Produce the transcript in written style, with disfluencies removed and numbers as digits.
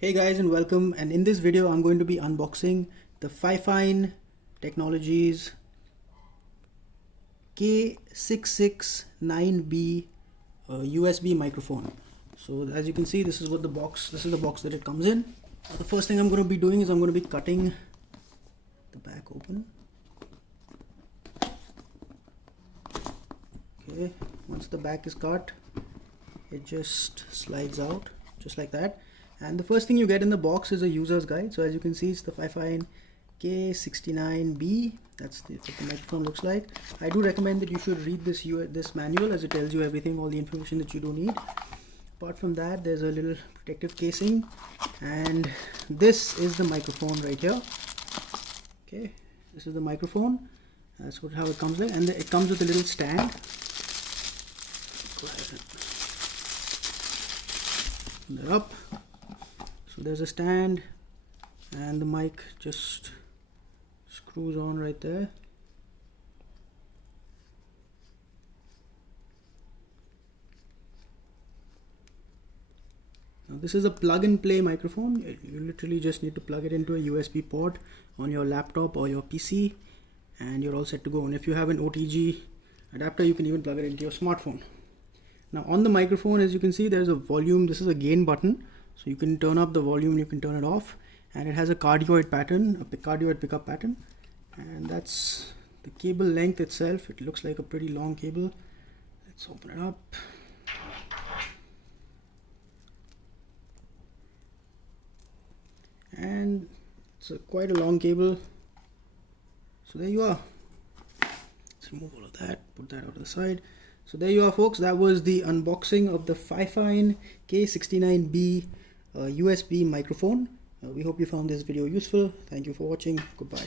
Hey guys and welcome, and in this video I'm going to be unboxing the Fifine Technologies K669B USB microphone. So as you can see, this is the box that it comes in. The first thing I'm going to be doing is I'm going to be cutting the back open. Okay, once the back is cut, it just slides out just like that. And the first thing you get in the box is a user's guide. So as you can see, it's the Fifine K669B. That's what the microphone looks like. I do recommend that you should read this manual, as it tells you everything, all the information that you don't need. Apart from that, there's a little protective casing, and this is the microphone right here. Okay, this is the microphone. That's how it comes like, and it comes with a little stand. Go ahead and open it up. So there's a stand, and the mic just screws on right there. Now this is a plug and play microphone. You literally just need to plug it into a USB port on your laptop or your PC, and you're all set to go. And if you have an OTG adapter, you can even plug it into your smartphone. Now on the microphone, as you can see, there's a volume. This is a gain button. So you can turn up the volume, you can turn it off, and it has a cardioid pattern, a cardioid pickup pattern, and that's the cable length itself. It looks like a pretty long cable. Let's open it up. And it's quite a long cable. So there you are. Let's remove all of that, put that out of the side. So there you are, folks. That was the unboxing of the Fifine K669B USB microphone. We hope you found this video useful. Thank you for watching. Goodbye.